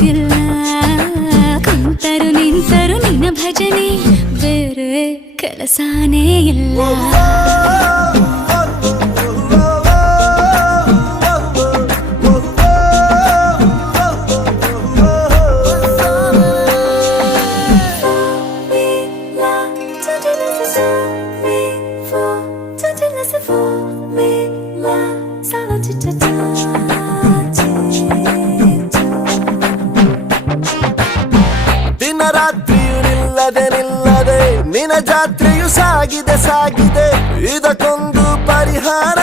ಗೊತ್ತಿಲ್ಲ ಕುಂತರು ನಿಂತರು ನಿನ್ನ ಭಜನೆ ಬೇರೆ ಕೆಲಸನೇ ಇಲ್ಲ ದಿನ ರಾತ್ರಿಯು ನಿಲ್ಲದೆ ನಿನ್ನ ಜಾತ್ರೆಯು ಸಾಗಿದೆ ಇದಕ್ಕೊಂದು ಪರಿಹಾರ